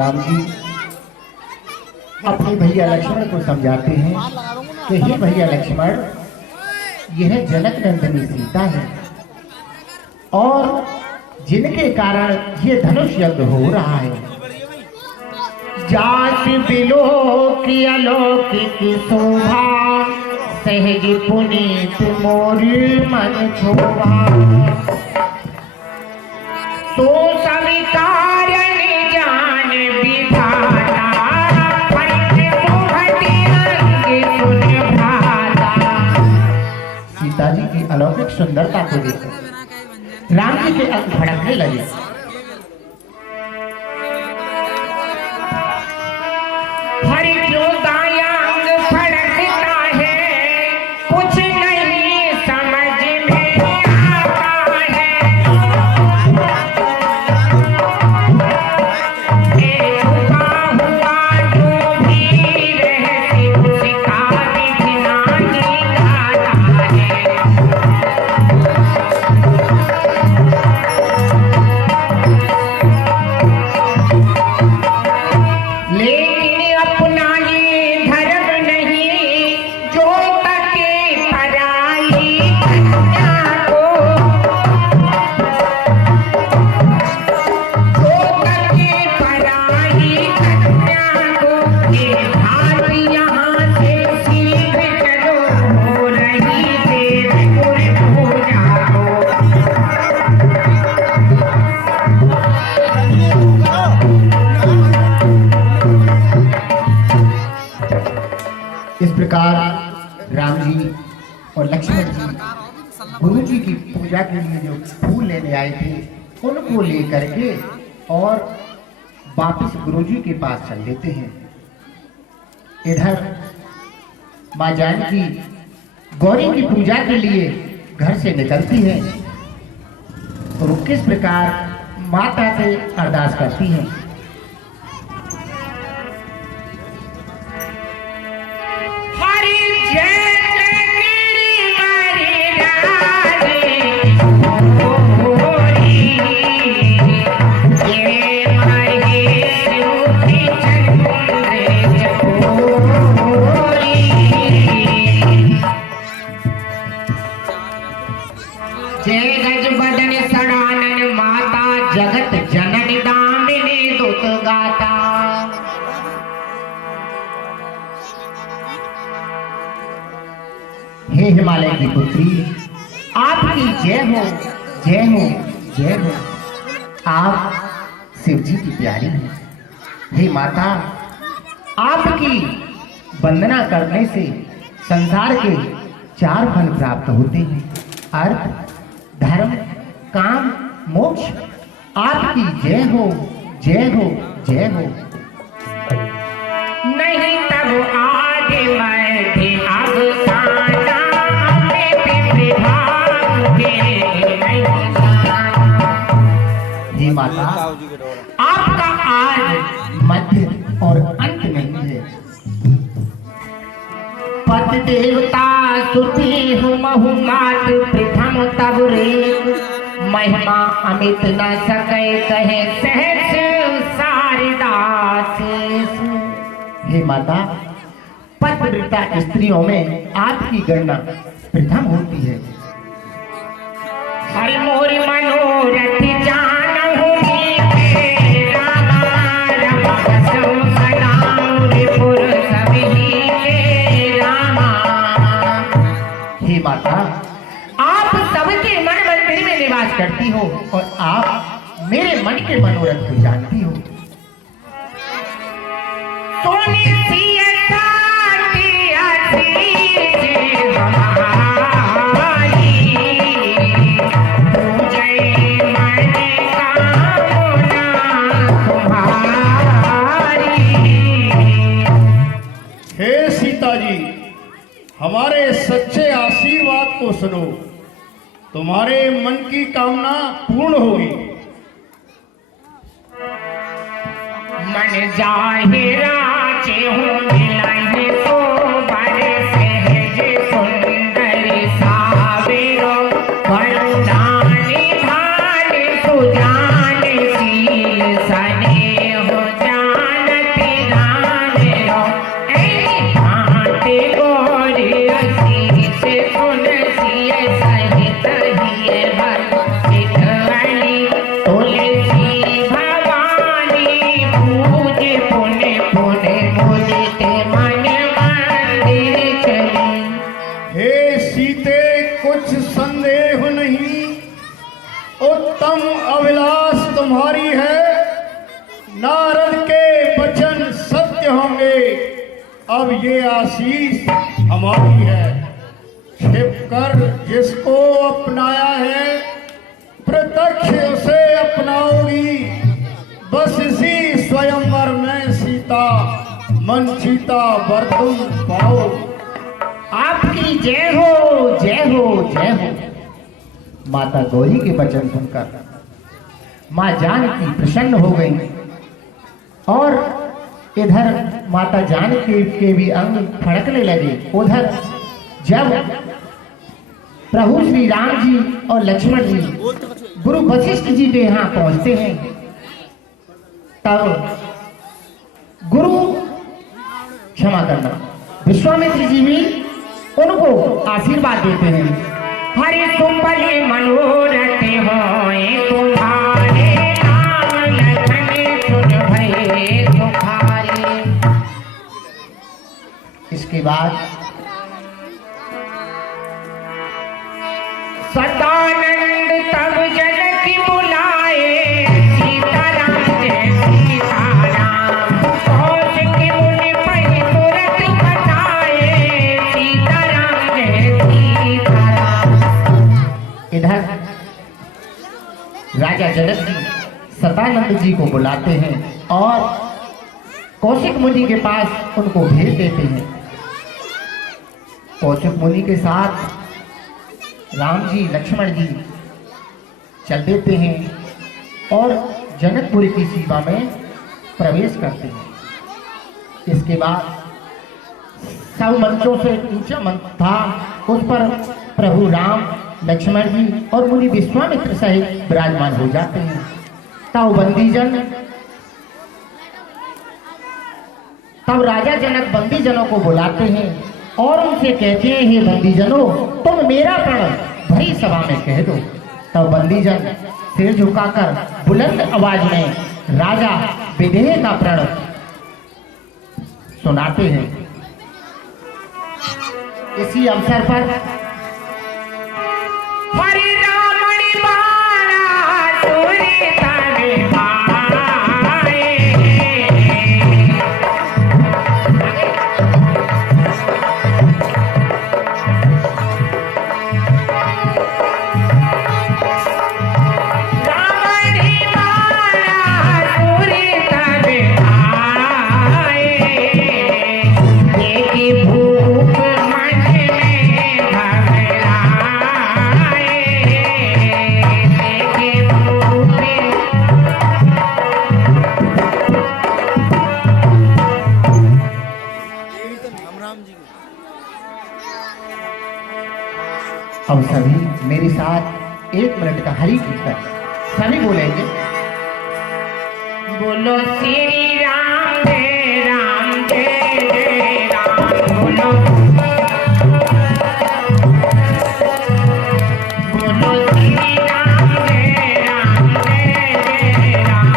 राम जी अपने भैया लक्ष्मण को समझाते हैं कि हे भैया लक्ष्मण, यह जनक नंदिनी सीता है और जिनके कारण ये धनुष युद्ध हो रहा है। जात बिलोक अलौकिक शोभा, सहज पुनीत मोर मन शोभा। तो सविकार जान विधाता, सीता जी की अलौकिक सुंदरता को देखकर राम जी के अंग भड़कने लगे। हरि क्यों दाया अंग भड़कता है, कुछ नहीं समझ में आता है। झुका हुआ जो भी रहती उसका दिखना दिखाता है। लेकिन अपना ये धर्म नहीं, जो तके पराई कन्या को, जो तके पराई कन्या को, ये बात यहाँ से सीख चलो, हो रही देर पूजा को। इस प्रकार राम जी और लक्ष्मण जी गुरु जी की पूजा के लिए जो फूल लेने आए थे उनको लेकर के और वापस गुरु जी के पास चल देते हैं। इधर माँ जानकी गौरी की पूजा के लिए घर से निकलती है और वो किस प्रकार माता से अरदास करती हैं। जय गज बदन सड़ानन माता, जगत जननी दामिनी दुत गाता। हे हिमालय की पुत्री, आपकी जय हो, जय हो, जय हो। आप शिव जी की प्यारी हैं। हे माता, आपकी वंदना करने से संसार के 4 फल प्राप्त होते हैं, अर्थ, धर्म, काम, मोक्ष। आपकी जय हो, जय हो, जय हो। नहीं तब आज मैं भी अब गाना, हे माता, आपका आज मध्य और अंत नहीं है। पति देवता सुती हुमहु मात प्रथम तब रेख, महिमा अमित न सके कहे सहस सारिदास। हे माता, पतिव्रता स्त्रियों में आपकी गणना प्रथम होती है। हरि मोर मनोरथ जानहु माता, आप सबके मन मंदिर में निवास करती हो और आप मेरे मन के मनोरथ को जानती हो। सोनी सी हमारे सच्चे आशीर्वाद को सुनो, तुम्हारे मन की कामना पूर्ण होगी। मन जाहे राचे हूँ मिलाने तो बड़े सहज सुंदर सावेरो, वरुणानी भान सुजान शील सने हो जा। अब ये आशीष हमारी है। छिप कर जिसको अपनाया है प्रत्यक्ष उसे अपनाओगी। बस इसी स्वयंवर में सीता मन जीता वर तुम पाओ। आपकी जय हो जय हो जय हो। माता गौरी के वचन सुनकर मां जानकी प्रसन्न हो गई और इधर माता जानकी के भी अंग फड़कने लगे। उधर जब प्रभु श्री राम जी और लक्ष्मण जी गुरु वशिष्ठ जी के यहाँ पहुंचते हैं तब गुरु क्षमा करना विश्वामित्र जी भी उनको आशीर्वाद देते हैं। हरे तुम भले मनोरथ होए तुम्हारे नाम लखन सुन भये तुम्हारे। इसके बाद सदानंद तब जनक बुलाए सीताराम जय सीताराम। कौशिक मुनि पहि तुरत बताए सीताराम जय सीताराम। इधर राजा जनक जी सदानंद जी को बुलाते हैं और कौशिक मुनि के पास उनको भेज देते हैं। कौशिक मुनि के साथ राम जी लक्ष्मण जी चल देते हैं और जनकपुरी की सीमा में प्रवेश करते हैं। इसके बाद सब मंचों से ऊंचा मंच था, उस पर प्रभु राम लक्ष्मण जी और मुनि विश्वामित्र सहित विराजमान हो जाते हैं। तब राजा जनक बंदीजनों को बुलाते हैं और उनसे कहते हैं, हे बंदीजनों तुम मेरा प्रण भरी सभा में कह दो। तब बंदीजन सिर झुकाकर बुलंद आवाज में राजा विदेह का प्रण सुनाते हैं। इसी अवसर पर हरि रामणि बाणा सूर्य तारे अब सभी मेरे साथ 1 मिनट का हरि कीर्तन सभी बोलेंगे। बोलो श्री राम जय राम जय जय राम। बोलो श्री राम जय राम जय जय राम।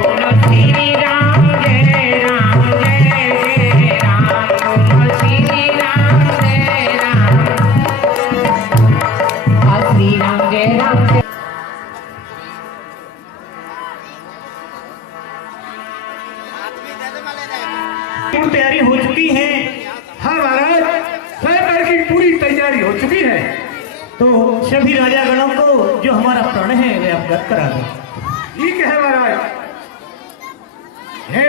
बोलो श्री राम जय राम जय जय राम। बोलो श्री राम जय राम। श्री राम जय राम। तैयारी हो चुकी है। हाँ महाराज, स्वयंवर की पूरी तैयारी हो चुकी है। तो सभी राजागणों को जो हमारा प्रण है वे अवगत करा दो। ठीक है महाराज। हे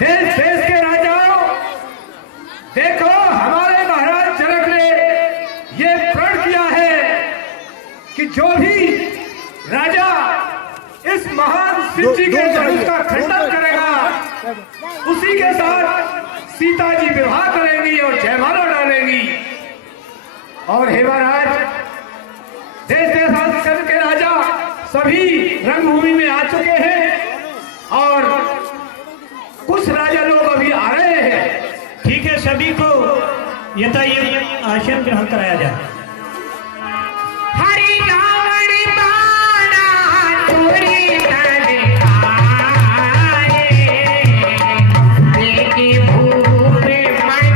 देश देश के राजाओं, देखो हमारे महाराज जनक ने ये प्रण किया है कि जो भी राजा इस महान शिव जी के धनुष का खंडन करेगा उसी के साथ सीता जी विवाह करेंगी और जयमाला डालेंगी। और हे महाराज, देश देशांतर के राजा सभी रंगभूमि में आ चुके हैं और कुछ राजा लोग अभी आ रहे हैं। ठीक है, सभी को यथायोग्य आसन ग्रहण कराया जाए। हरि रावण बाणा चोरी करे आए, देखे भूप मन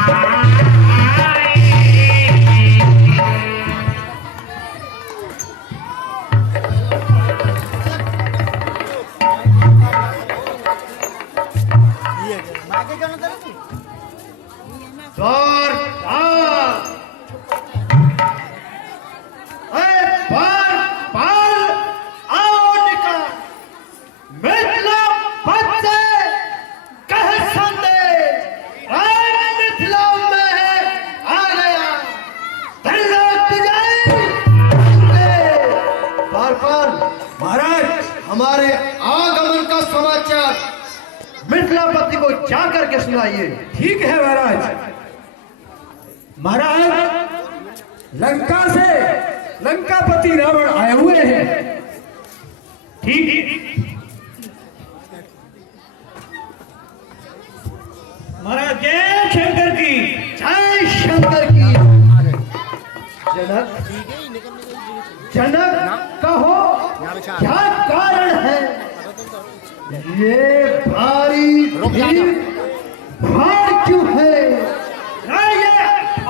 घबराए। द्वार पाल आओ निकल मिथिला पद से कह संदेश मिथिला में आ गया पाल महाराज हमारे आगमन का समाचार मिथिलापति को जाकर के सुनाइए। ठीक है महाराज। महाराज लंका से लंकापति रावण आए हुए हैं। ठीक है महाराज जय शंकर की। जय शंकर की। जनक जनक कहो क्या कारण है ये भारी भीड़ भाड़ क्यों है ये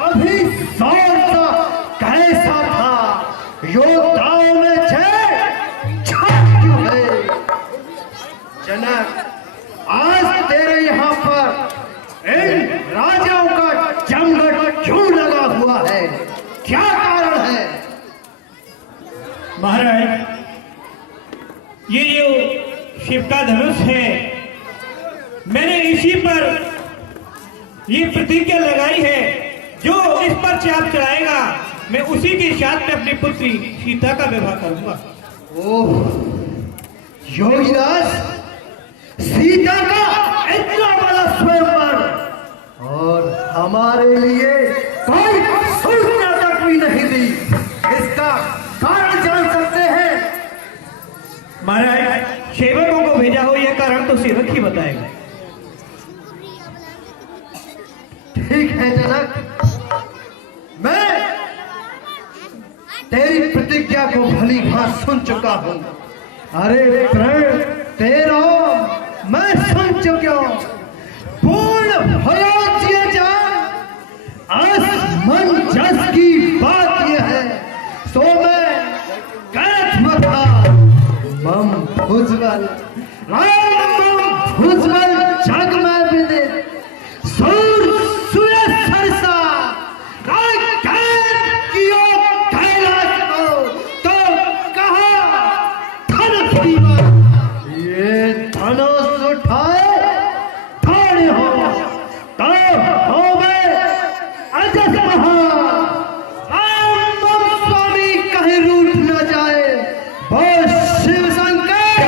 अभी सौरता कैसा था योद्धाओं में जय छाप क्यों है जनक आज तेरे यहाँ पर इन राजाओं का जमघट क्यों लगा हुआ है क्या कारण है महाराज ये जो शिव का धनुष है मैंने इसी पर ये प्रतिज्ञा लगाई है जो इस पर चाप चढ़ाएगा मैं उसी के साथ में अपनी पुत्री सीता का विवाह करूंगा। ओह योगीदास सीता का इतना बड़ा स्वयंवर और हमारे लिए कोई सूचना तक भी नहीं दी इसका कारण जान सकते हैं महाराज सेवकों को भेजा हो यह कारण तो सेवक ही बताएगा। ठीक है जनक मैं तेरी प्रतिज्ञा को भली भांति सुन चुका हूं। अरे प्रण तेरा मैं सुन चुका हूं पूर्ण भयोज्य जान असमंजस की बात यह है सो मैं कहत था मम भुजबल भुजबल जग में विदित सूर सूर्य सरसा कियो कैलाश को तो कहा धनुष ये धनुष उठाए थोड़े हो तो होवे अजस स्वामी कहीं रूठ न जाए वो शिव शंकर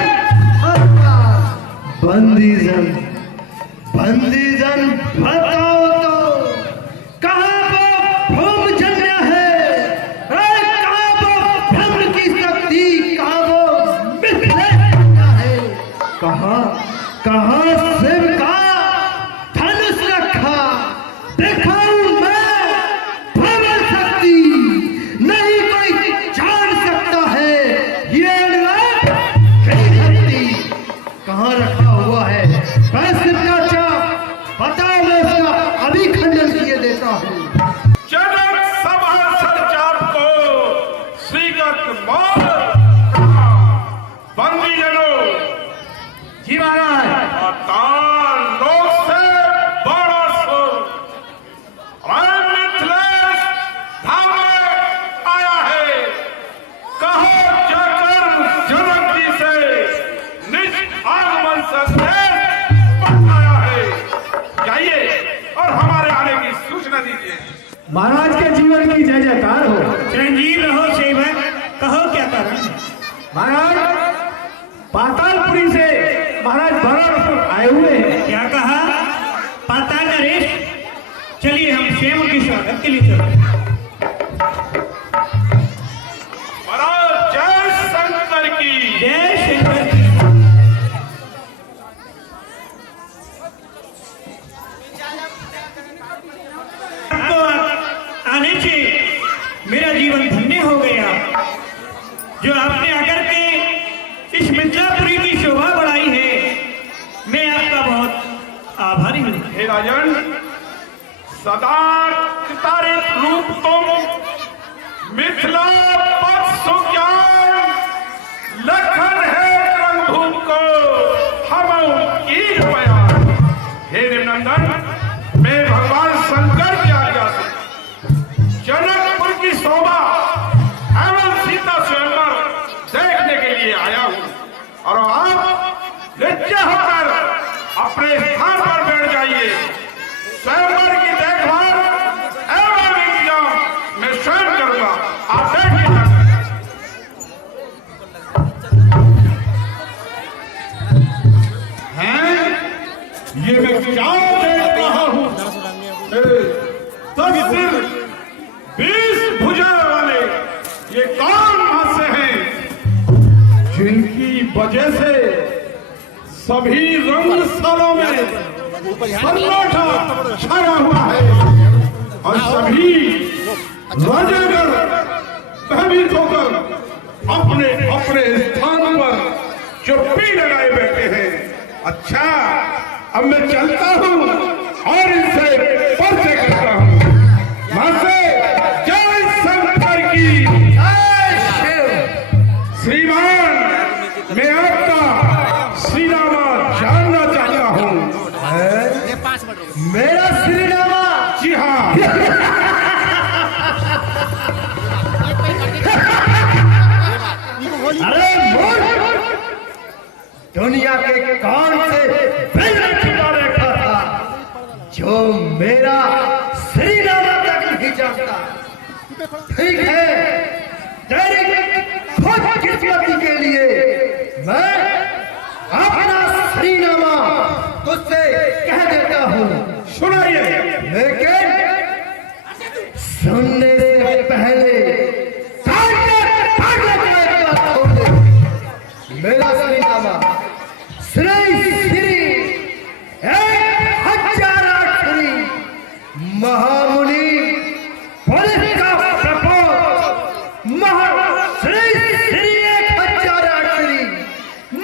बंदीजन बताओ तो कहाँ वो भूमजन्य है कहाँ वो ब्रह्म की शक्ति कहाँ वो मिथिलेश है कहाँ शिव का धनुष रखा दिखाऊं मैं भ्रमण शक्ति नहीं कोई जान सकता है ये शक्ति कहाँ रखा हुआ है शिव का चाप बताओ मैं उसका अभी खंडन किए देता हूँ। जनक सभासद चाप को श्रीगत मौत बंदीजनों जी महाराज अतान लोक से बड़ा सो मिथिलेश धाम में आया है कहो जाकर जनक जी से निज आगमन संदेश बताया है जाइए और हमारे आने की सूचना दीजिए। महाराज के जीवन की जय जयकार हो। चिरंजीव रहो सेवक कहो क्या कारण है। महाराज पातालपुरी से महाराज बराबर आए हुए हैं। क्या कहा पाताल नरेश चलिए हम सेवक के स्वागत के लिए चलते हैं। महाराज जय शंकर की। जय शंकर की। आपको आने से मेरा जीवन धन्य हो गया जो आपने आकर के इस मिथिलापुरी की शोभा बढ़ाई है मैं आपका बहुत आभारी हूँ। हे राजन सदा कृतारित रूप तुम मिथिला पथ सुज्ञान लखन है रंगभूम को हम की बयान नंदन मैं भगवान शंकर की आज्ञा से जनकपुर की शोभा एवं सीता स्वयंवर देखने के लिए आया हूँ और आप निश्चय होकर अपने स्थान पर बैठ जाइए। स्वयंवर की देखभाल एवं इंतजाम मैं स्वयं करूंगा। आप बैठिए। ये मैं क्या देख रहा हूँ? 10 सिर 20 भुजा वाले ये कौन हास्य हैं जिनकी वजह से सभी रंगशालों में सन्नाटा छाया हुआ है और सभी राजागर भयभीत होकर अपने अपने स्थान पर चुप्पी लगाए बैठे हैं। अच्छा, अब मैं चलता हूँ और इनसे परिचय करता हूँ। वहां से जय शंकर की श्रीमान, मैं आपका श्रीनामा जानना चाहता हूँ। मेरा श्रीनामा? जी हाँ। अरे मूर्ख, दुनिया के कौन से बिल्ले छिपा रखा था जो मेरा श्रीनामा तक नहीं जानता? ठीक है, तेरी खुद किस्मती के लिए मैं अपना श्रीनामा तुझसे कह देता हूँ। सुनाइए। लेकिन सुनने से पहले मेरा श्रीनामा श्री श्री 1000 अक्षरी महामुनि पुलिस का प्रपोत श्री श्री 1000 अक्षरी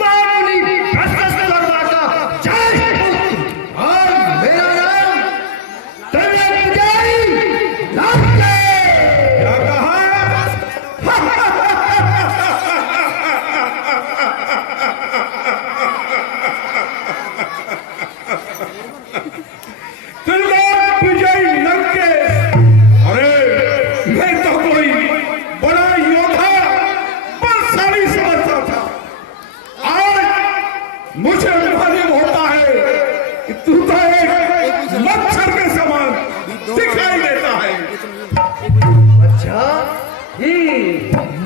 महामुनि भ्रष्टाचार का जय और मेरा नाम तेरे पुजारी लागे। क्या कहा? मुझे मालूम होता है कि तू तो एक मच्छर के समान दिखाई देता है। अच्छा,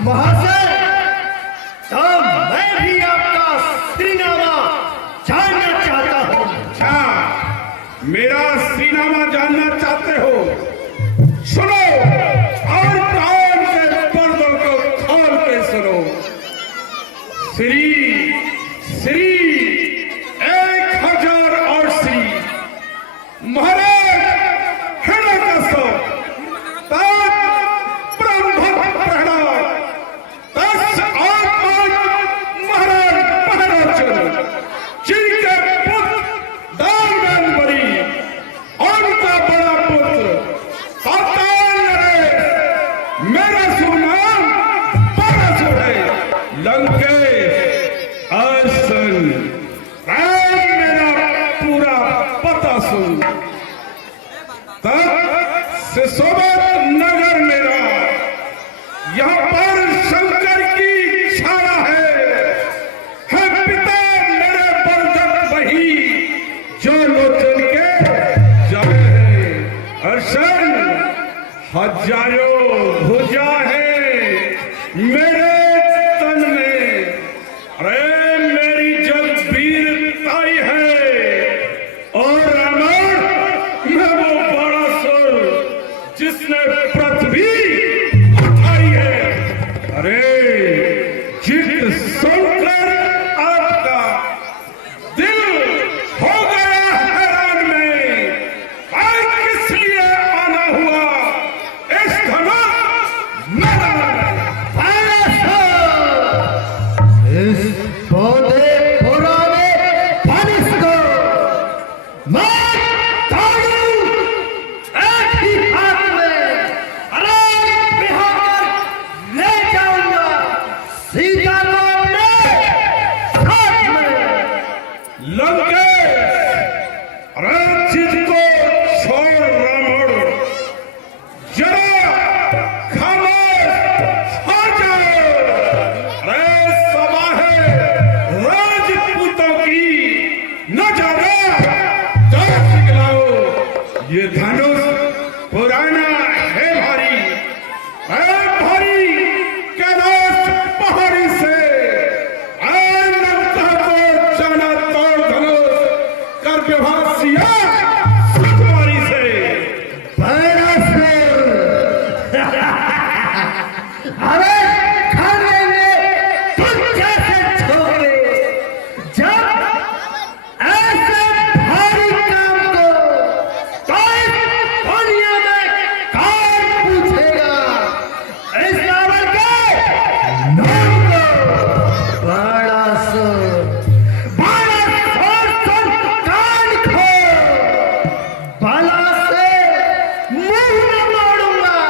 महाशय, तो मैं भी आपका श्रीनामा जानना चाहता हूँ। अच्छा, मेरा श्रीनामा जानना चाहते हो? सुनो और कान के पर्दों को खोल के सुनो। श्री श्री 1000 और श्री महाराज हिरण्यकश्यप ब्रह्मभक्त प्रहलाद 10 और महाराज पहराचंद्र जिनके पुत्र दानवेंद्र बली और उनका बड़ा पुत्र पाताल नरेश, मेरा शुभ नाम परशुर है। लंकेश आसन मेरा पूरा पता सुन। तब से सोबत नगर मेरा, यहाँ पर शंकर की छाया है पिता मेरे बरदक वही जो लोचन के जाए हैं। अर्शन हजारों भुजा है मेरे तन में। अरे मेरी जब वीरताई है और रावण मैं वो बड़ा सुर जिसने पृथ्वी उठाई है। अरे जित सुनकर आपका दिल हो गया हैरान में, किस लिए आना हुआ इस धनुष जिद को छोड़ रावण, जरा खामोश हो जाओ। अरे सभा है राजपूतों की, न जाना तो सिखलाओ। ये धनुष पुराना है भारी, है भारी कैलाश पहाड़ी से। अनंत को जाना तोड़ धनुष कर व्यवहार सिया सुकुमारी से। अरे खाने में तुम कैसे छोड़े, जब ऐसे भारी काम को तो इस दुनिया में कौन पूछेगा। इस रावण के नाम को बाणासुर सुन कान खोल, बाला से मुंह न मोड़ूंगा।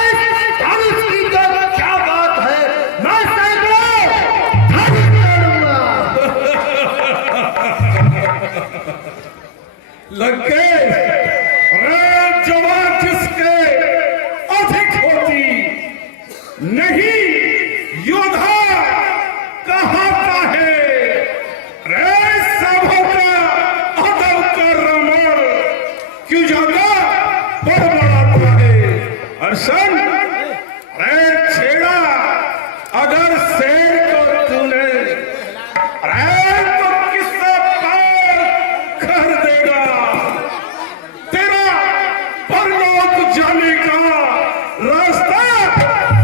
इस धनुष की तो क्या बात है, मैं सैकड़ों धनुष तोड़ूंगा। लग गए। अरे जवान जिसके अधिक होती, नहीं योद्धा कहाता है। रे सभा का अदब का रमण क्यों ज्यादा बड़बड़ाता है। अर्शन रे छेड़ा अगर शेर को तूने, रे तो किससे पार कर देगा। तेरा परलोक जाने का रास्ता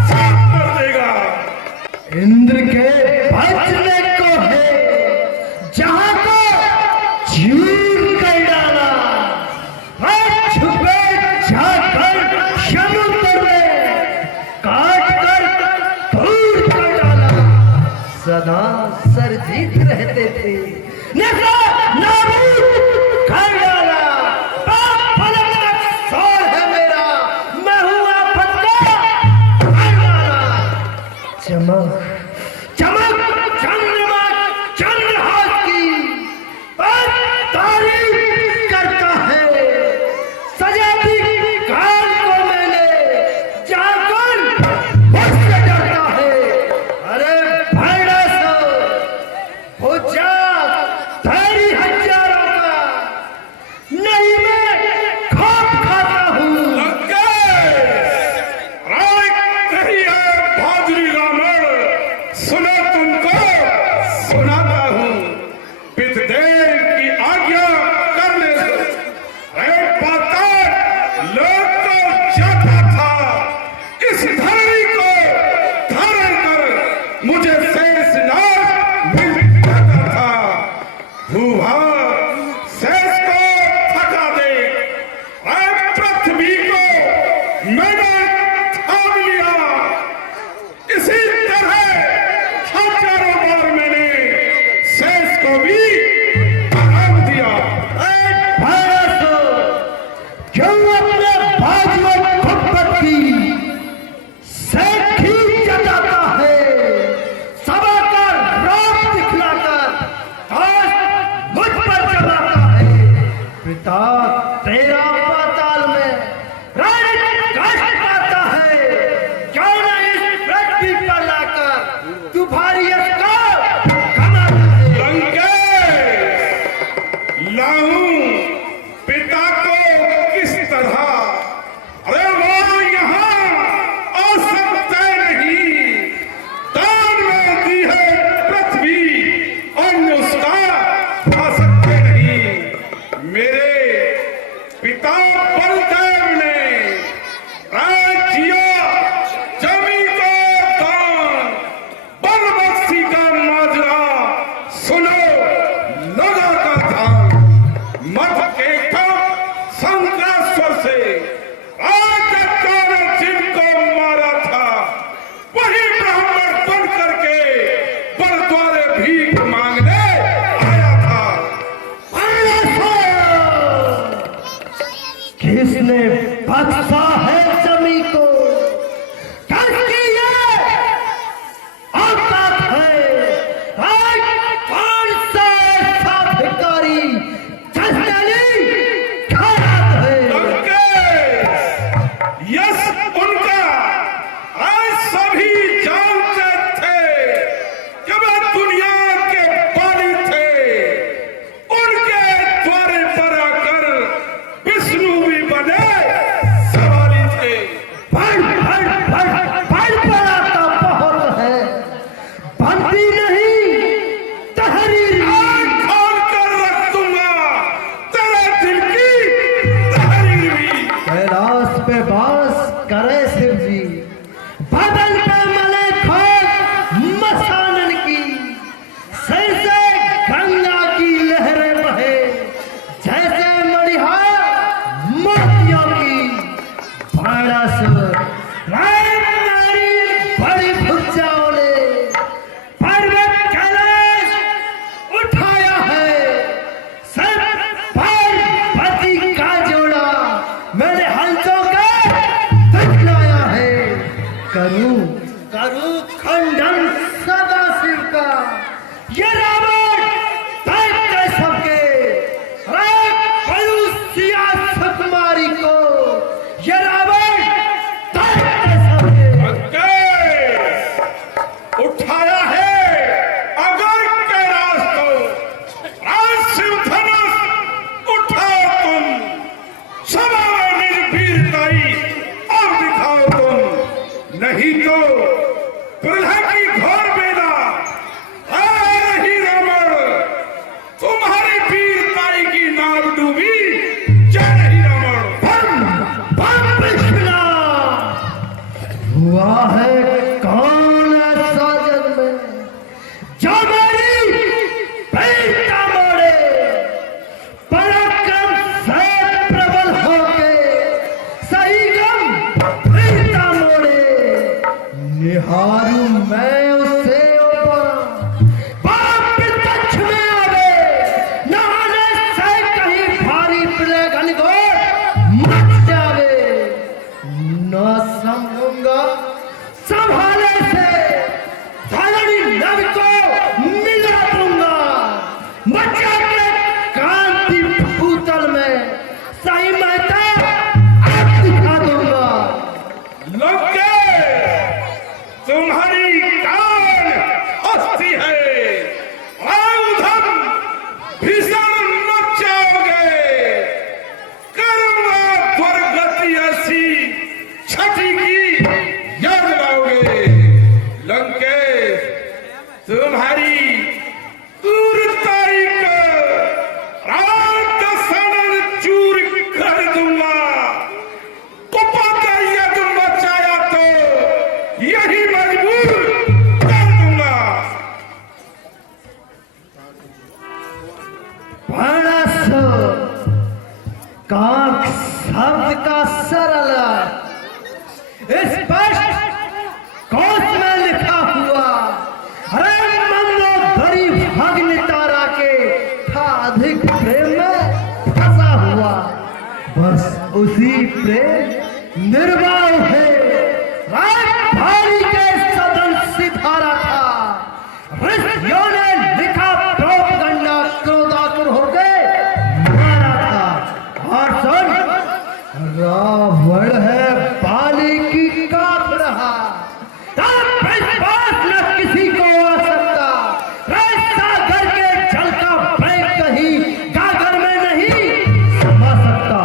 साफ कर देगा। इंद्र के बचने को है, जहां को चूर कर डाला। और छुपे जाकर समुद्र में काट कर दूर कर डाला। सदा सरजीत रहते थे, नाबूद कर डाला। बाप फलक तक सोल है मेरा, मैं हूं आफत का डाला। चमक चमक चंद्रमा चंद्रहास की पर तारीफ करता है। सजाती काल को मैंने जाकर मुझसे डरता है। अरे भैड़ा सो हो जा तेरी हजारों का, नहीं मैं खौफ खाता हूँ। लग गए। राय नहीं है बहादुरी रावण, सुनो तुमको सुनाता हूँ। पितदेव की आज्ञा करने से रे पाताल लोक को जाता था। इस धरणी को धारण कर मुझे शेषनाग मिल जाता था। भूभार शेष को थका दे, रे पृथ्वी को मैंने थाम लिया। इसी तरह हजारों बार मैंने शेष को भी आराम दिया। क्यों अपने बाजुओं खुब्बत की से खींच जताता है। सभा का रौब दिखलाकर आज मुझ पर जमाता है। पिता तेरा पाताल में रानी कष्ट पाता है। क्यों न इस पृथ्वी पर लाकर तू भारी इसका कमाता है। लाऊं पिता को किस तरह, अरे वो यहाँ आ सकते नहीं। दान में दी है पृथ्वी, अन्य उसका खा सकते नहीं। मेरे पिता बलदेव ने राज्य जमी को दान बलबख्शी का माजरा सुनो। लगा का धान मत के शंकरास्वर से राजदत्ता ने जिनको मारा था, वही ब्राह्मण बन करके बरद्वारे भीख मांगने आया था। किसने बख्शा है जमी को, किसकी ये औकात है। आज कौन सा ऐसा भिखारी जिसने ली नहीं तो प्रलय की घोर बेदा आ रही रावण, तुम्हारी वीरताई की नाव डूबी जा रही रावण। बम कृष्णा हुआ है कौन ऐसा जग में जो मेरी वीरता मोड़े, पराक्रम से प्रबल होके सही गम वीरता मोड़े। निहारूं मैं उसे बाप प्रत्यक्ष में आवे, नहाने से कहीं भारी पड़े घनघोर मच जावे। न समझूंगा संभाले से धरणी नभ को मिला दूंगा, मचा के क्रांति भूतल में सही महता आप दिखा दूंगा। लंके तुम्हारी कान हस्ती है, आयुधम भीषण नचाओगे, करूंगा दुर्गति ऐसी छठी की याद लाओगे। लंकेश तुम्हारी क्रूरताई का रात सनन चूर कर दूंगा। कुपत यज्ञ मचाया तो यही मजबूर कर दूंगा। काक शब्द का सरल स्पष्ट कोश में लिखा हुआ, अरे मंदोदरी भग्न तारा के था अधिक प्रेम में फंसा हुआ, बस उसी प्रेम निर्वाह है। रात भारी के सदन सिधारा था, ऋषियों ने लिखा प्रोपगंडा क्रोधातुर होके मारा था। और सुन, रावण है बाली की काफ रहा, तब विश्वास न किसी को आ सकता। सागर के जल का बैग कहीं गागर में नहीं समा सकता।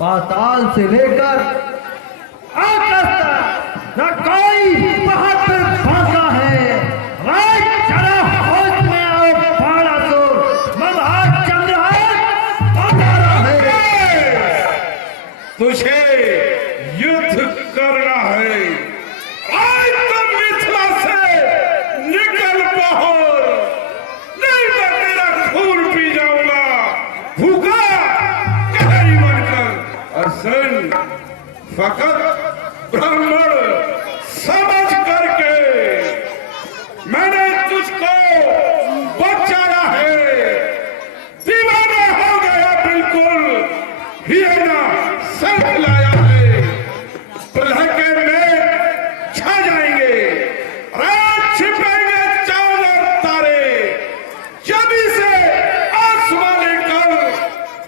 पाताल से लेकर आकाश तक न कोई बहादुर बांका है। राज जरा होश में आओ बाणासुर, ममहार चंद्रहास पधारा है। तुझे युद्ध करना है, आज तो मिथिला से निकल बाहर, नहीं तो तेरा खून पी जाऊंगा भूखा कहीं बनकर। और सुन, फकत ब्राह्मण समझ करके मैंने तुझको बचाया है। दीवाना हो गया बिल्कुल, हिरना संग लाया है। प्रलय में छा जाएंगे, रात छिपाएंगे चांद और तारे, जबी से आसमां लेकर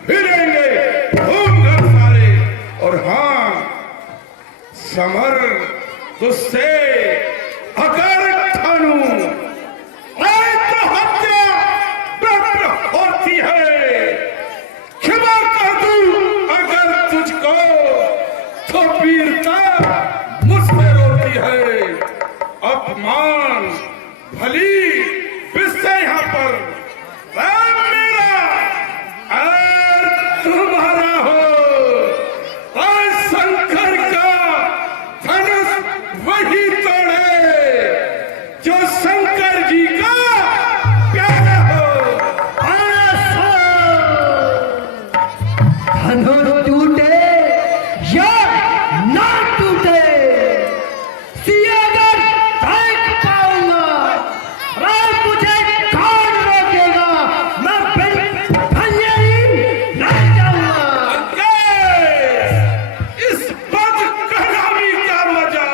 फिरेंगे घूम घर सारे। और हाँ, समर तुझसे अगर ठानू आए तो हत्या प्राप्त होती है। क्षमा कर दूं अगर तुझको तो वीरता मुझसे रोती है। अपमान भली विषय यहाँ पर राम मेरा और तुम्हारा हो। और शंकर का धनुष वही तोड़े जो शंकर जी का प्यारा हो। धनुष टूटे या ना टूटे, सियागर देख पाऊंगा। रात मुझे कौन रोकेगा, मैं बिन धन्य ही रह जाऊंगा। इस बदकलामी का मजा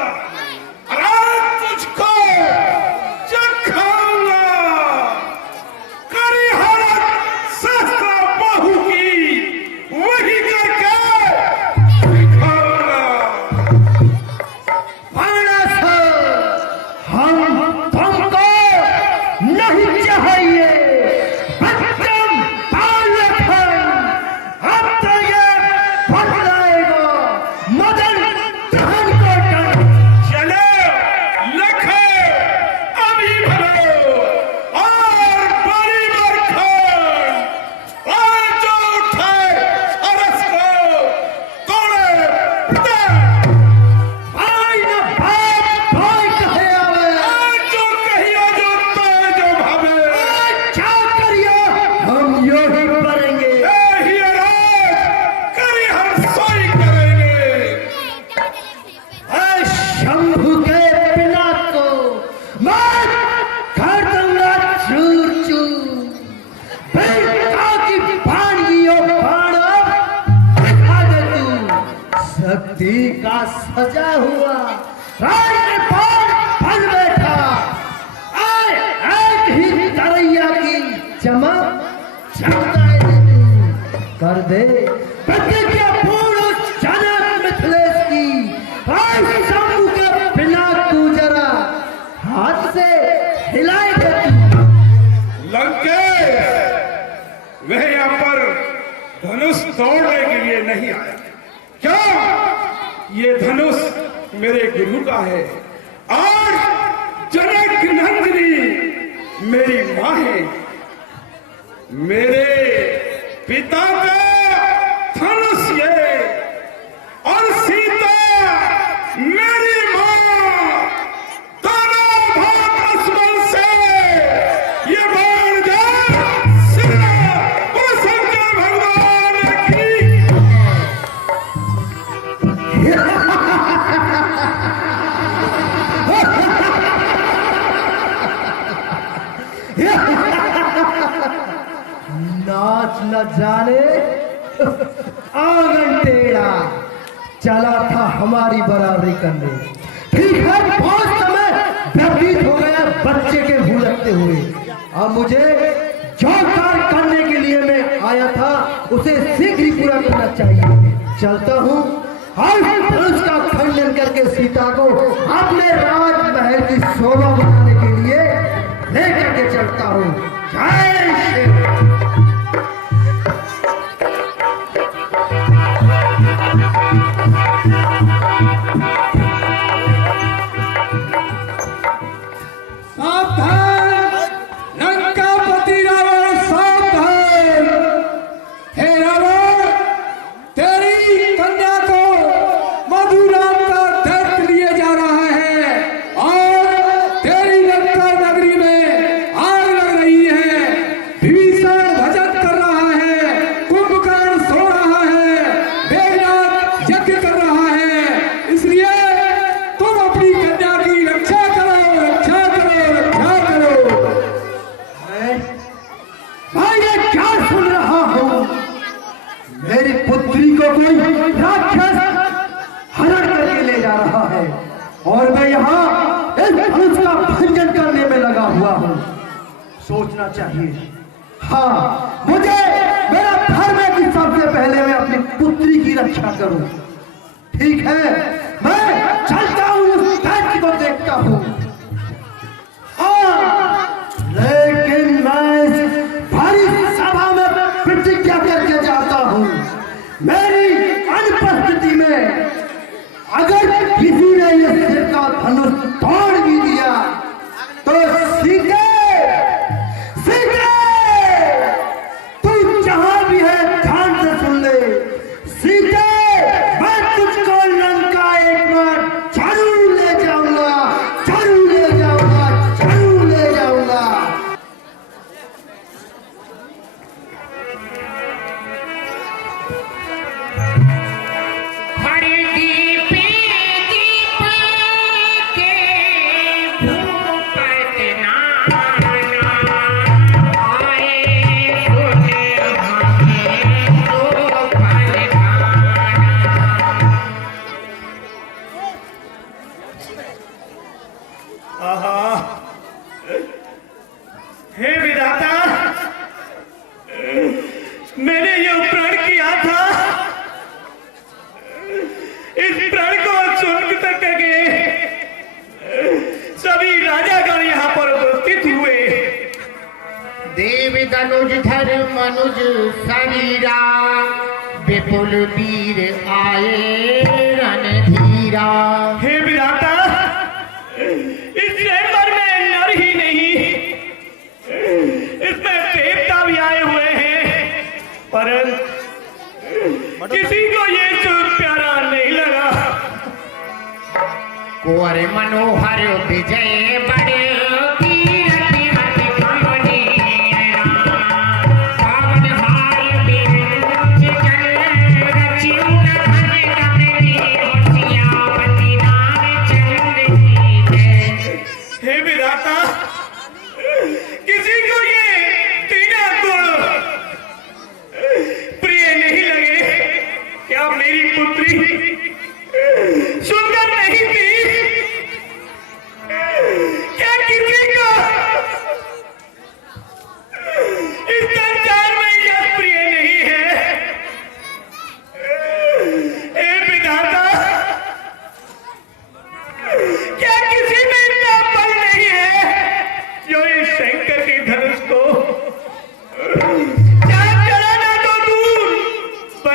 रात तुझको चखाऊंगा। करी हालत सहसा बहू की वही करके बुद्धि का सजा हुआ राज के पार बन बैठा। आए एक ही तरैया की चमक चमकाए दे तू, कर दे प्रतिज्ञा पूर्ण जनक मिथिलेश की। राज शंभू के बिना तू जरा हाथ से हिलाए दे तू। लंकेश, वह यहाँ पर धनुष तोड़ने के लिए नहीं आया। क्या ये धनुष मेरे गुरु का है और जनक नंदिनी मेरी माँ है। मेरे पिता का धनुष ये और सीता मेरी माँ, दोनों भाग दुश्मन से ये बाण जाए सिरा वो शंकर भगवान की। नाच न जाने आंगन टेढ़ा, चला था हमारी बराबरी करने। ठीक है, बहुत समय व्यतीत हो गया बच्चे के भूलते हुए। अब मुझे जो कार्य करने के लिए मैं आया था उसे शीघ्र ही पूरा करना चाहिए। चलता हूँ और धनुष का खंडन करके सीता को अपने राजमहल की शोभा बनाने के लिए लेकर के चलता हूँ। जय श्री सोचना चाहिए। हाँ, मुझे मेरा धर्म है कि सबसे पहले मैं अपनी पुत्री की रक्षा करूं। ठीक है, मैं चलता हूं, उस दैत्य को देखता हूं। हाँ, लेकिन मैं भारी सभा में प्रतिज्ञा करके जाता हूं, मेरी अनुपस्थिति में अगर किसी ने ये सिर का धनुष तोड़ भी दिया तो सीधे हे विधाता, मैंने ये प्रण किया था, इस प्रण को स्वर्ग तक के सभी राजागण यहाँ पर उपस्थित हुए। देव धनुष धर मनुज शरीरा, विपुल वीर आए रणधीरा। हे विधाता, इस स्वयंवर में नर ही नहीं, इसमें देवता भी आए हुए हैं, पर किसी को ये सूर प्यारा नहीं लगा। कुंवर मनोहर विजय बड़े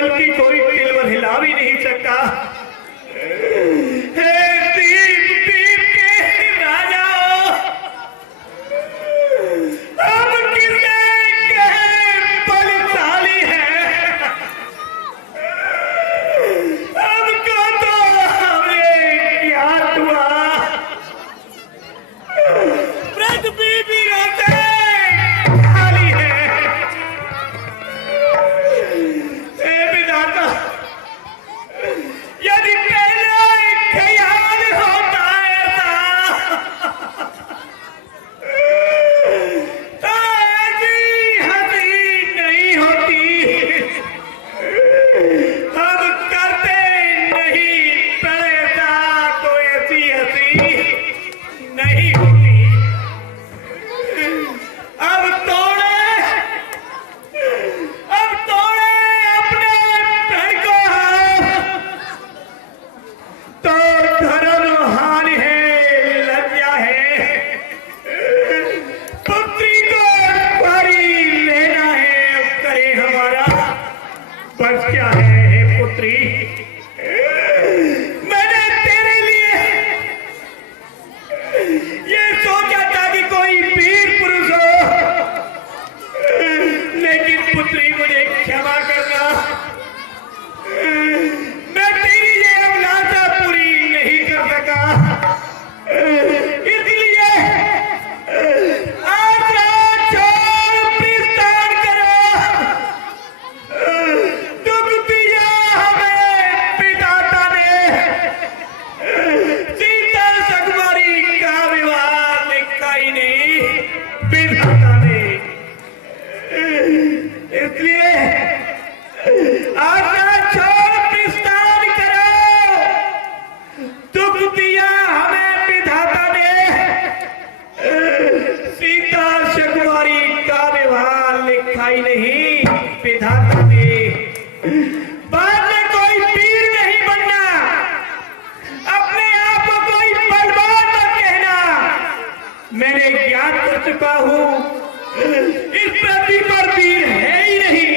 पल की कोई तिलवर हिला भी नहीं सकता। हे दीप दीप के राजा, अब किसे कहे बलशाली है, हमको तो हमें ज्ञात हुआ पृथ्वी भी रोते खाली है। हे विधाता, यदि पहला ख्याल होता ऐसा तो ऐसी हंसी नहीं होती, हम करते नहीं पड़ेगा तो ऐसी हंसी नहीं होती। अब तोड़े अपने धन को तो धर्म हानि है, लज्जा है, पुत्री को परी लेना है, अब करे हमारा बस क्या है। हे पुत्री, मैंने तेरे लिए ये सोचा था कि कोई वीर पुरुष हो, लेकिन पुत्री मुझे क्षमा करना, मैं तेरी ये अभिलाषा पूरी नहीं कर सका। इसलिए आज रात छोड़ प्रस्थान करो। दुख दिया हमें विधाता ने, सीता सकुमारी का विवाह लिखा ही नहीं विधाता ने। इसलिए आज्ञा छोड़ प्रस्थान करो। दुख दिया हमें विधाता ने, सीता सकुमारी का विवाह लिखा ही नहीं विधाता ने। बाद में कोई वीर नहीं बनना, अपने आप को कोई बलवान मत कहना। मैंने ज्ञान कर चुका हूं इस पृथ्वी पर वीर है ही नहीं।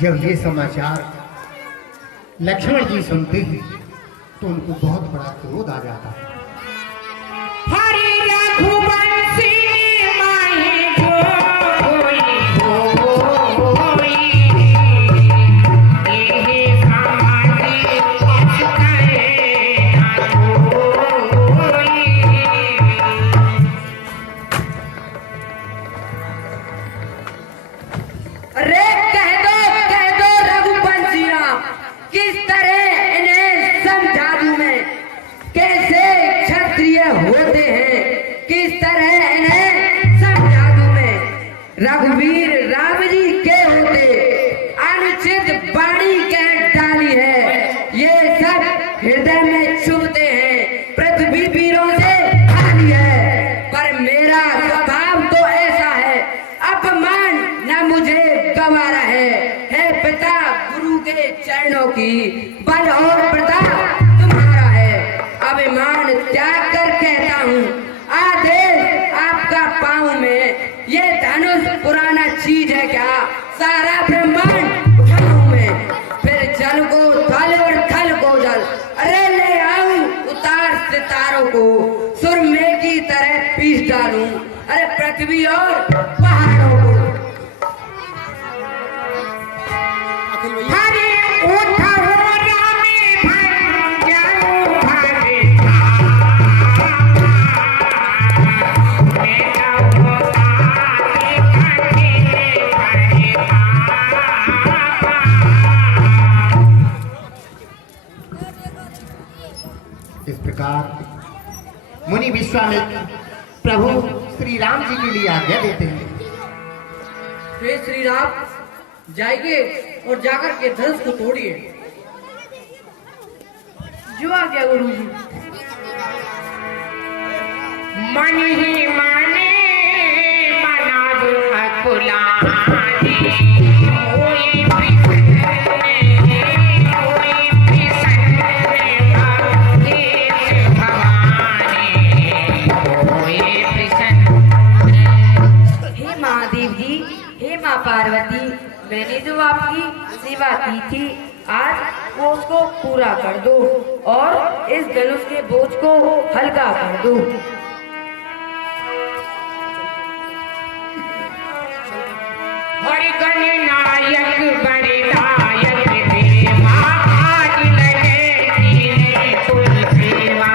जब ये समाचार लक्ष्मण जी सुनते हैं तो उनको बहुत बड़ा क्रोध आ जाता है। हरि रघुवंशी माहि गोई गोई, एहि समाधि कहे ना कोई। अरे कह दो रघुवंशी राम, किस तरह इन्हें समझा दूं मैं, कैसे क्षत्रिय होते हैं, किस तरह इन्हें समझा दूं मैं। रघुवीर राम जी के होते अनुचित वाणी कह डाली है, ये सब हृदय में चुभते हैं, पृथ्वी वीरों से खाली है। पर मेरा स्वभाव तो ऐसा है, अपमान न मुझे गंवारा है पिता गुरु के चरणों की, बल और प्रताप तुम्हारा है। अभिमान त्याग कर कहता हूँ, आदेश आपका पाऊं मैं। ये धनुष पुराना चीज है क्या, सारा ब्रह्मांड उठाऊं मैं। फिर जल को थल और थल को जल, अरे ले आऊं उतार सितारों को, सुरमे की तरह पीस डालूं, अरे पृथ्वी और पहाड़ों को। हरि उठो रामी भंजन भरे इस प्रकार मुनि विश्वामित्र प्रभु श्री राम जी के लिए आज्ञा देते हैं। हे श्री राम, जाइए और जाकर के धनुष को तोड़िए। जो आ गया गुरु जी। मन ही माने मना अकुलाने, कोई हे महादेव जी, हे माँ पार्वती, मैंने जो आपकी सेवा की थी, आज वो उसको पूरा कर दो और इस धनुष के बोझ को हल्का कर दो। बड़ी गणनायक बड़दायक देवा आज लगे कीने कुल सेवा।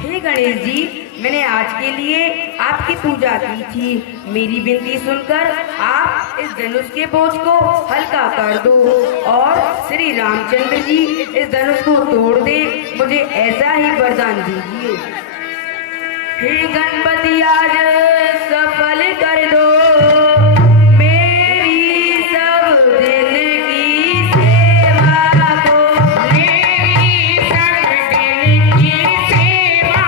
हे गणेश जी, मैंने आज के लिए आपकी पूजा की थी। मेरी विनती सुनकर आप इस धनुष के बोझ को हल्का कर दो और श्री रामचंद्र जी इस धनुष को तोड़ दे, मुझे ऐसा ही वरदान दीजिए। हे गणपति आज सफल कर दो मेरी सब दिन की सेवा को, मेरी सब दिन की सेवा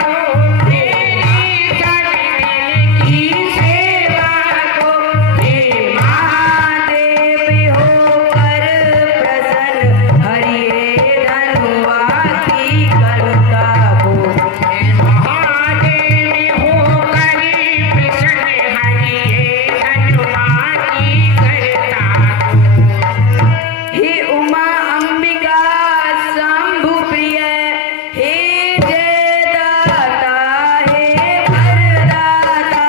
को, मेरी सब दिन की सेवा को। हे महादेव होकर प्रसन्न हरिये धनुआ की करुणा को। महादेव हो करी प्रसन्न हरिये धनुआ की करता। हे उमा अंबिका शंभु प्रिय, हे जयदाता हे वरदाता,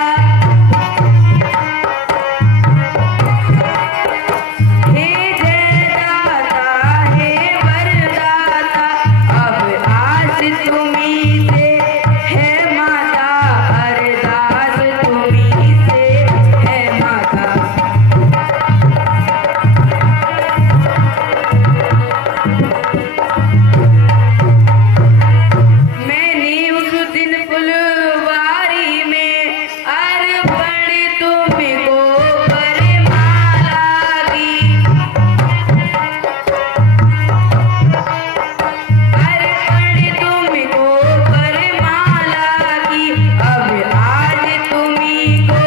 हे जयदाता हे वरदाता। अब आस तुम्हीं से है माता, अरदास तुम्हीं से है माता। मैंने उस दिन फुलवारी में अर्पण तुमको वरमाला की, अर्पण तुमको वरमाला की। अब आज तुम्हीं को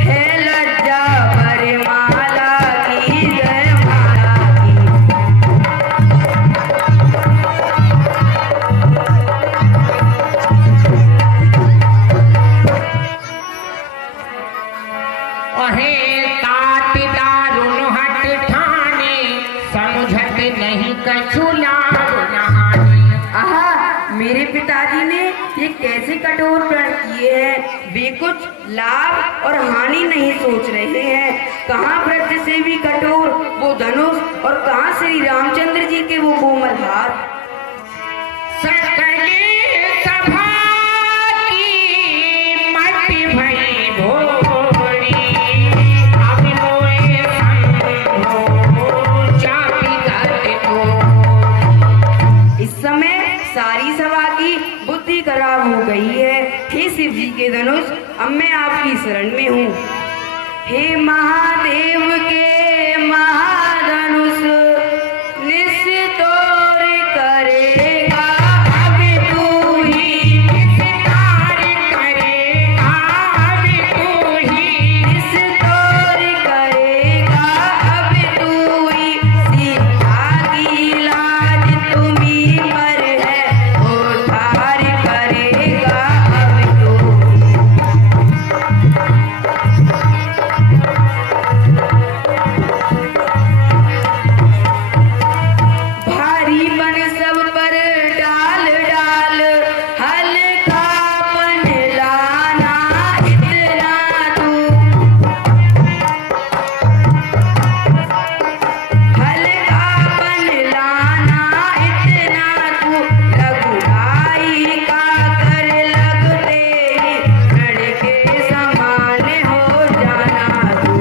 है लज्जा वरमाला की, वरमाला की। अहे तात दारुण हट ठाने समझत नहीं कछु लाभ नहाने। आहा, मेरे पिताजी ने ये कैसे कठोर प्रण किए हैं। वे कुछ लाभ और हानि नहीं सोच रहे हैं। कहाँ ब्रज से भी कठोर वो धनुष और कहाँ श्री रामचंद्र जी के वो कोमल हाथ। सकले सभा की मत भई भोरी, अब मोए संभो चापी करते को। इस समय सारी सभा की बुद्धि खराब हो गई है। हे शिव जी के धनुष, अब मैं आपकी शरण में हूँ। हे महादेव के महाधनुष निस्तोर करेगा अब तू ही, विस्तार करेगा अब तू ही, निस्तोर करेगा अब तू ही। सीता की लाज तुम्हीं पर है, उद्धार करेगा अब तू ही। भारी बन सब पर डाल डाल, हल्कापन लाना इतना तू, हल्कापन लाना इतना तू। रघुराई का कर लगते ही नड़ के समान हो जाना तू।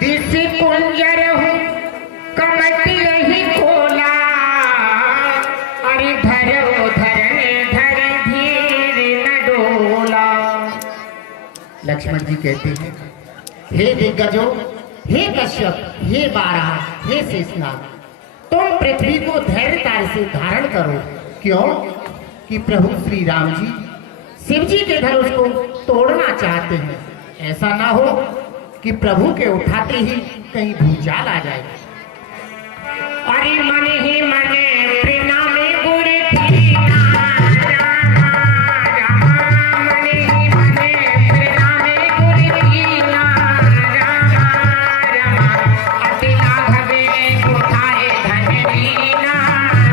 दिस कुंजर हूँ कमट यही खोला, अरे धरो धरने धर धीर न डोला। लक्ष्मण जी कहते हैं, हे दिग्गजों, हे कश्यप, हे बारह, हे शेषनाग, तुम पृथ्वी को धैर्यता से धारण करो। क्यों? कि प्रभु श्री राम जी शिव जी के धनुष को तोड़ना चाहते हैं। ऐसा ना हो कि प्रभु के उठाते ही कहीं भूचाल आ जाए। अरे मन ही मन प्रेरणा में गुरु कीना रामा रामा मन ही मन प्रेरणा में गुरु कीना रामा रामा अति लाघवे उठाए धन लीना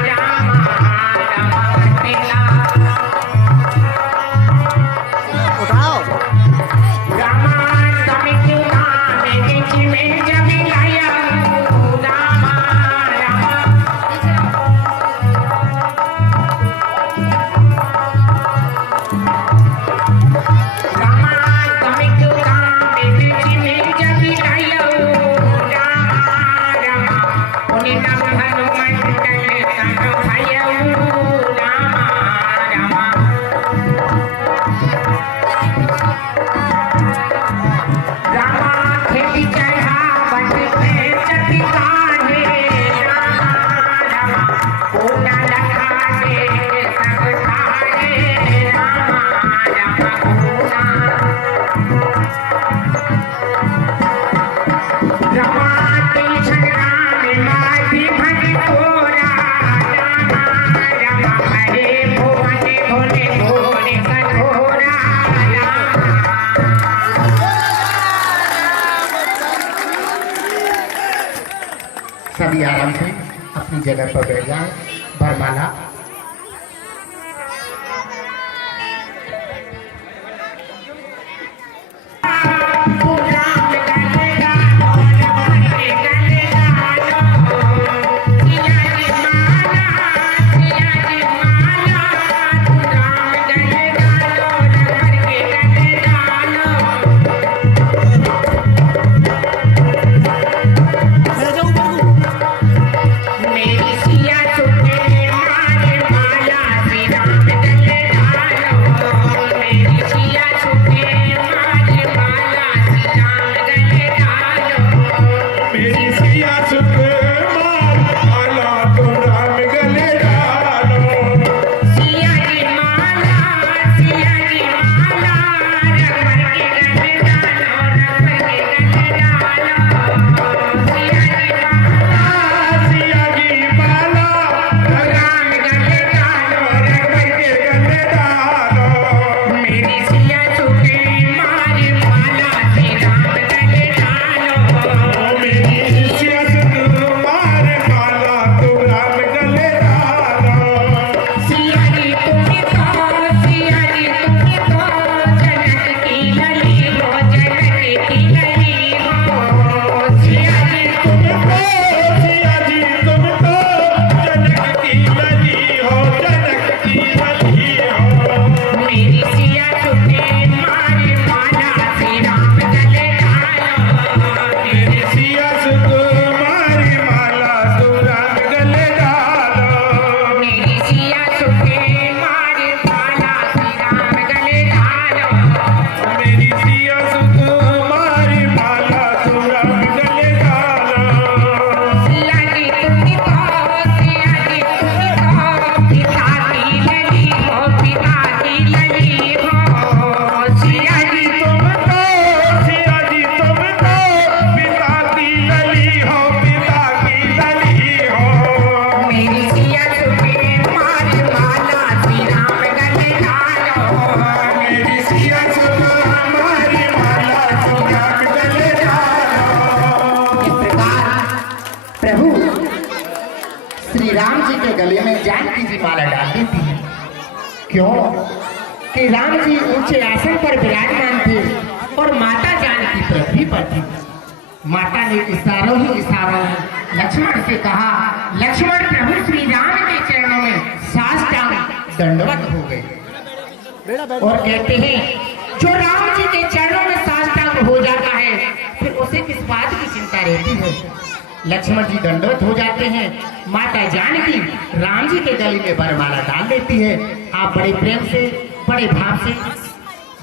रामा रामा अति रामा तमिल नाम बिच में जब लाया रामा रामा रामा तमिल नाम बिच में जब लाया रामा रामा उन्हें नव हनुमंडल तन भयो रामा रामा रामा खेती चढ़ा बट पे चटिकाने रामा रामा पूना लखाने सब खाने रामा रामा पूना रामा तुलसन राम माटी भटकोरा रामा रामा हरे भुवन भोले भोले कठोरा रामा सभी आराम से अपनी जगह पर बैठ जाएं। वरमाला मेरी सिया चुके मारे माला श्री राम गले डालो मेरी सिया चुके मारे माला श्री राम गले डालो मेरी सिया सुख माला तो राम गले डालो सिया जी माला रघुवर के गले डालो रघुवर के गले डालो सिया जी माला राम गले डालो रघुवर के गले डालो मेरी सिया चुके मारे माला श्री राम गले डालो मेरी सिया सुख माला तो राम गले डालो सिया जी तुम्हें तो जनक की लली हो जनक की लली हो सिया जी सिया जी तुम तो जनक की लली हो जनक की लली हो मेरी सिया चुके मारे माला श्री राम गले डालो मेरी सिया सुख माला तो राम गले डालो मेरी सिया चुके मारे माला श्री राम गले डालो मेरी सिया सुख माला तो राम गले डालो सिया जी तुम्हें तो पिता की लली हो पिता की लली हो सिया जी तुम तो सिया जी तुम तो पिता की लली हो पिता की लली हो मेरी सिया चुके मारे माला श्री राम गले डालो मेरी सिया सुख माला तो राम गले डालो इस प्रकार प्रभु श्री राम जी के गले में जानकी जी माला डाल देती है। क्यों कि राम जी ऊंचे आसन पर विराजमान थे और माता जानकी पृथ्वी पर थी। माता ने इशारों ही इशारों में लक्ष्मण से कहा, लक्ष्मण प्रभु श्री राम के चरणों में साष्टांग दंडवत हो गए और कहते हैं जो राम जी के चरणों में साष्टांग हो जाता है फिर उसे किस बात की चिंता रहती है। लक्ष्मण जी दंडवत हो जाते हैं। माता जानकी राम जी के गले में वरमाला डाल देती है। आप बड़े प्रेम से बड़े भाव से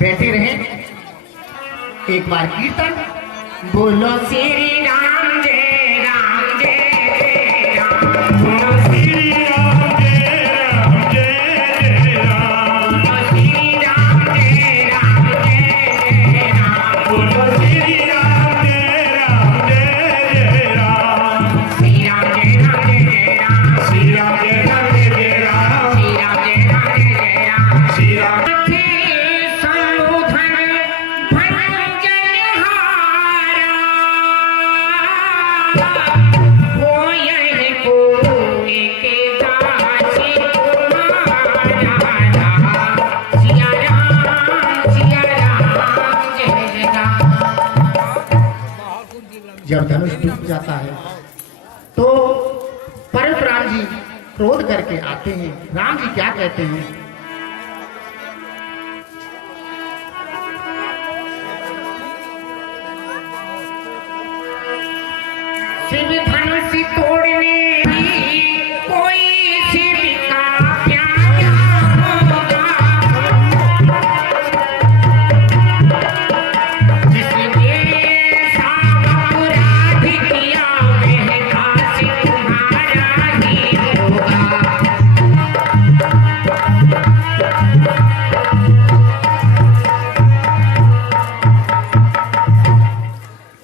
बैठे रहें। एक बार कीर्तन बोलो श्री राम जय राम जय राम बोलो श्री राम जय राम जय राम श्री राम जय राम जय राम बोलो श्री राम जय राम जय राम श्री राम जय राम जय जब धनुष टूट जाता है तो परशुराम जी क्रोध करके आते हैं। राम जी क्या कहते हैं? शिव धनुष तोड़ने कोई शिव का प्यारा होगा, जिसने अपराध किया वह दास तुम्हारा ही होगा।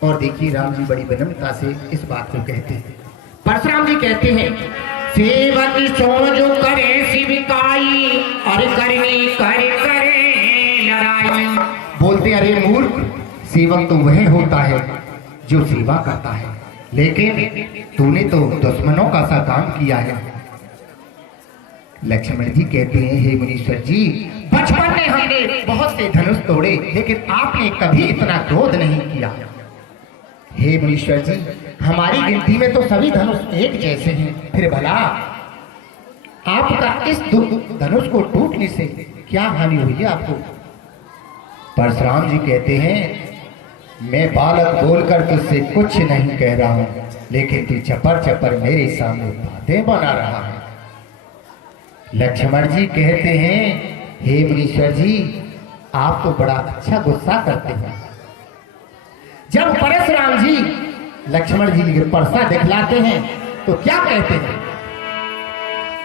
और देखिए राम जी बड़ी विनम्रता से इस बात को कहते हैं। परशुराम जी कहते हैं, सेवक सो जो करे शिविकाई और करनी करे करे लड़ाई। बोलते अरे मूर्ख, सेवक तो वह होता है जो सेवा करता है, लेकिन तूने तो दुश्मनों का सा काम किया है। लक्ष्मण जी कहते हैं, हे मुनीश्वर जी, बचपन में हमने बहुत से धनुष तोड़े, लेकिन आपने कभी इतना क्रोध नहीं किया। हे मुनीश्वर जी, हमारी गिनती में तो सभी धनुष एक जैसे हैं, फिर भला आपका इस धनुष को टूटने से क्या हानि हुई है आपको? परशुराम जी कहते हैं, मैं बालक बोलकर तुझसे कुछ नहीं कह रहा हूं, लेकिन तू चपर चपर मेरे सामने बातें बना रहा है। लक्ष्मण जी कहते हैं, हे मुनीश्वर जी, आप तो बड़ा अच्छा गुस्सा करते हैं। जब परशुराम जी लक्ष्मण जी के परसा दिखलाते हैं तो क्या कहते हैं?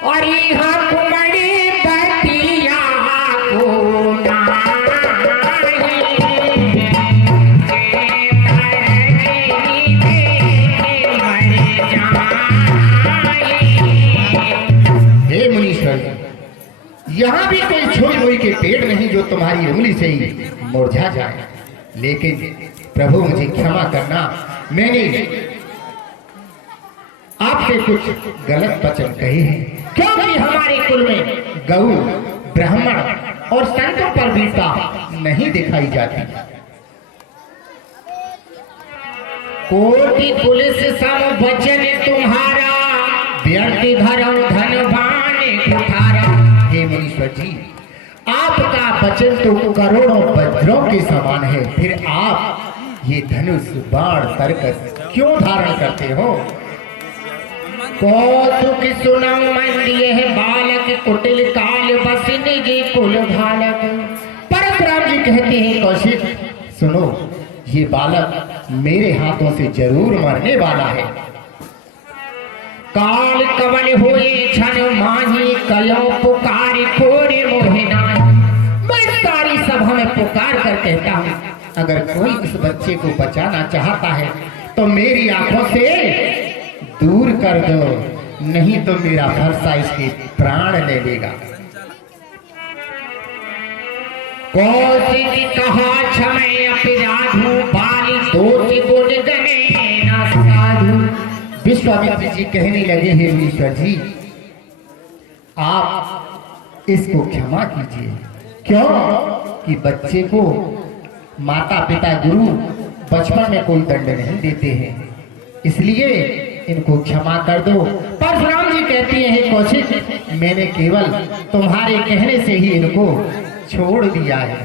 और यहाँ कुमड़ी बतिया को नाही, हे मुनीश्वर जी, यहाँ भी कोई छोई मोई के पेड़ नहीं जो तुम्हारी उंगली से ही मुरझा जाए, लेकिन प्रभु मुझे क्षमा करना, मैंने आपसे कुछ गलत वचन कहे हैं, क्योंकि हमारे कुल में गौ, ब्राह्मण और संतों पर वीरता नहीं दिखाई जाती। कोटि पुलिस सब वचन तुम्हारा, व्यर्थ धर्म धनवान कुठारा। हे मुनीश्वर जी, आपका वचन तो करोड़ों वज्रों के समान है, फिर आप ये धनुष बाण तरकस क्यों धारण करते हो? कौतुक सुनम मंदिय बालक कुटिल काल बस निज कुल भालक। परशुराम जी कहते हैं, कौशिक सुनो, ये बालक मेरे हाथों से जरूर मरने वाला है। काल कवल हुए क्षण माही कयो पुकार कोरे मोहिना। मैं सारी सभा में पुकार कर कहता हूँ, अगर कोई इस बच्चे को बचाना चाहता है तो मेरी आंखों से दूर कर दो, नहीं तो मेरा भरसा इसके प्राण ले लेगा। कौशिक कहा क्षमय अपराधु बाली दोष गुण गणे न साधु। विश्वामित्र जी कहने लगे, हे ईश्वर जी, आप इसको क्षमा कीजिए। क्यों कि बच्चे को माता पिता गुरु बचपन में कोई दंड नहीं देते हैं, इसलिए इनको क्षमा कर दो। परशुराम जी कहते हैं, कौशिक, मैंने केवल तुम्हारे कहने से ही इनको छोड़ दिया है।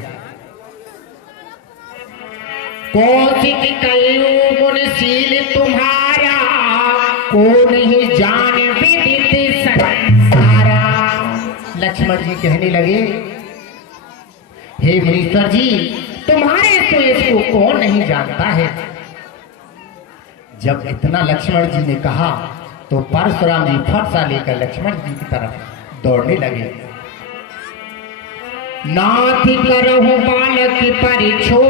कौशिक कयो मुनशील तुम्हारा, को नहीं जान विदित संसारा। लक्ष्मण जी कहने लगे, हे मुनीश्वर जी, तुम्हारे तो इसको कौन नहीं जानता है। जब इतना लक्ष्मण जी ने कहा तो परशुराम जी फरसा लेकर लक्ष्मण जी की तरफ दौड़ने लगे। नाथ करहु बालक परिछो,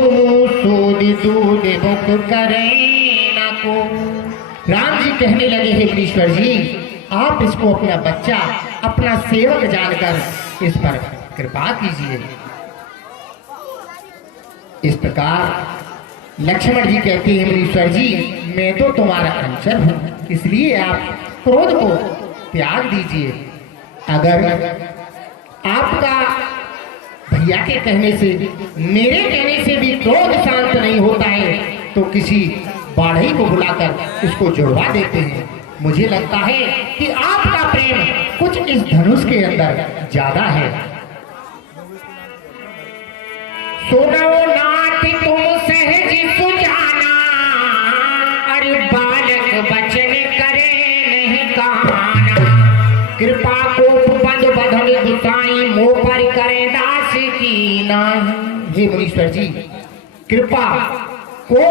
सूद दूध मुख करे न को। राम जी कहने लगे, हे मुनीश्वर जी, आप इसको अपना बच्चा, अपना सेवक जानकर इस पर कृपा कीजिए। इस प्रकार लक्ष्मण जी कहते हैं, मुनीश्वर जी, मैं तो तुम्हारा अनुचर हूं, इसलिए आप क्रोध को त्याग दीजिए। अगर आपका भैया के कहने से, मेरे कहने से भी क्रोध शांत नहीं होता है, तो किसी बाढ़ई को बुलाकर इसको जुड़वा देते हैं। मुझे लगता है कि आपका प्रेम कुछ इस धनुष के अंदर ज्यादा है। सुनो नाथ तुम सहज सुजाना, अरे बालक बचन करे नहीं कहाना। कृपा को बंद बधन गुसाई, मुँह पर करे दास की नाही। हे मुनीश्वर जी, कृपा को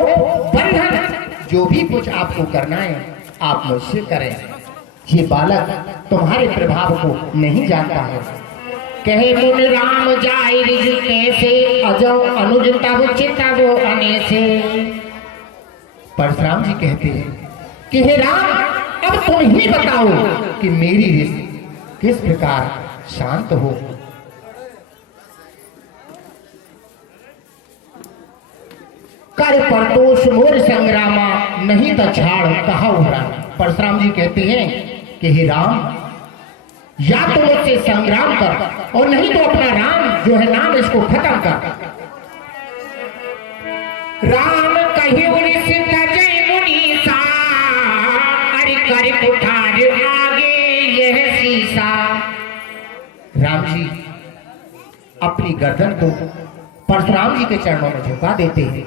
बंधन जो भी कुछ आपको करना है आप मुझसे करें। ये बालक तुम्हारे प्रभाव को नहीं जानता है। कहे मुन राम जाय रिज कैसे, अजो अनुज तब चितवो अनेसे। परशुराम जी कहते हैं कि हे राम, अब तुम ही बताओ कि मेरी रिस किस प्रकार शांत हो। कर परतोष मोर संग्रामा, नहीं तो छाड़ कहा उभरा। परशुराम जी कहते हैं कि हे राम, या तो मुझसे संग्राम कर और नहीं तो अपना राम जो है नाम इसको खत्म कर। राम कहियो सिद्ध जय मुनीसा, अरे कर कुठार आगे यह सीसा। राम जी अपनी गर्दन को परशुराम जी के चरणों में झुका देते हैं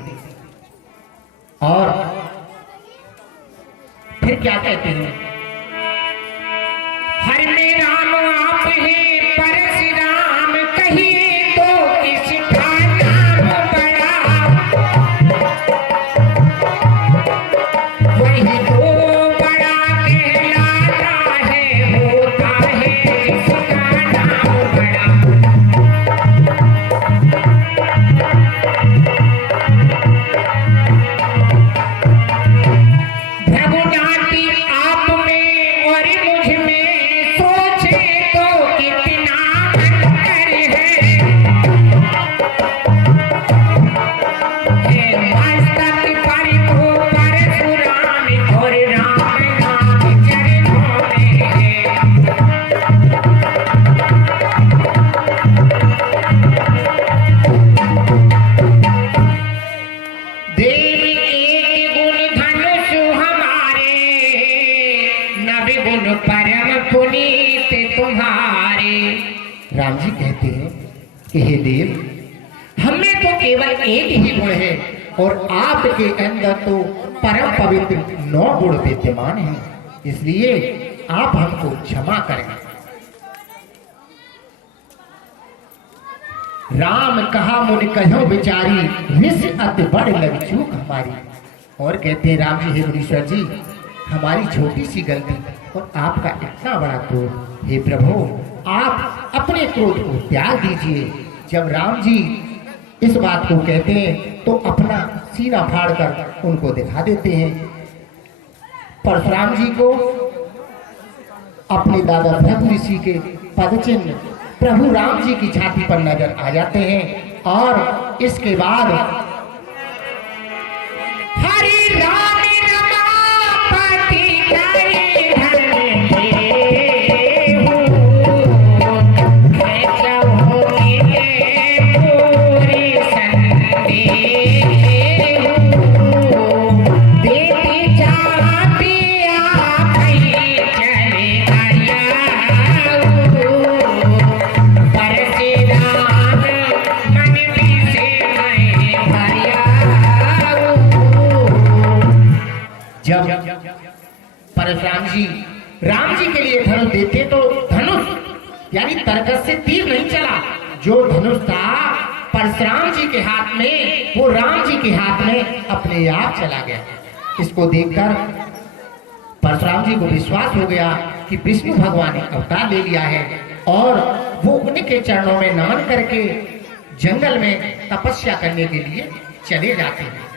और फिर क्या कहते हैं? हर में राम आप है परशुराम, कहिए तो किसका नाम बड़ा। वही तो बड़ा कहलाता है, होता है जिसका नाम बड़ा। भगुनाटी आप में और मुझ में, सोचे तो कितना अंतर है। मस्तक पर तो परशुराम और राम नाम चरणों में है। देव एक गुण धनुष हमारे, नव गुण परम पुनीत तुम्हारे। राम जी कहते हैं कि हे देव, हमें तो केवल एक ही गुण है और आपके अंदर तो परम पवित्र 9 गुण विद्यमान हैं, इसलिए आप हमको क्षमा करें। राम कहा मुनि कहो बिचारी, निस अति बड़ लग चूक हमारी। और कहते हैं राम जी, हे मुनीश्वर जी, हमारी छोटी सी गलती और आपका इतना बड़ा क्रोध, हे प्रभु आप अपने क्रोध को त्याग दीजिए। जब राम जी इस बात को कहते हैं तो अपना सीना फाड़कर उनको दिखा देते हैं। परशुराम जी को अपने दादा भृगु ऋषि के पदचिन्ह प्रभु राम जी की छाती पर नजर आ जाते हैं और इसके बाद हरि राम रमापति करे धन देहु, कैसहु मिले पूरी संदेहु। देति चाहती आपहि चले आयाऊ, परशुराम मन विसे मैं भरियाऊ। जब परशुराम जी राम जी के लिए धनुष देते तो धनुष यानी तरकस से तीर नहीं चला। जो धनुष था परशुराम जी के हाथ में, वो राम जी के हाथ में अपने आप चला गया। इसको देखकर परशुराम जी को विश्वास हो गया कि विष्णु भगवान ने अवतार ले लिया है और वो उनके चरणों में नमन करके जंगल में तपस्या करने के लिए चले जाते हैं।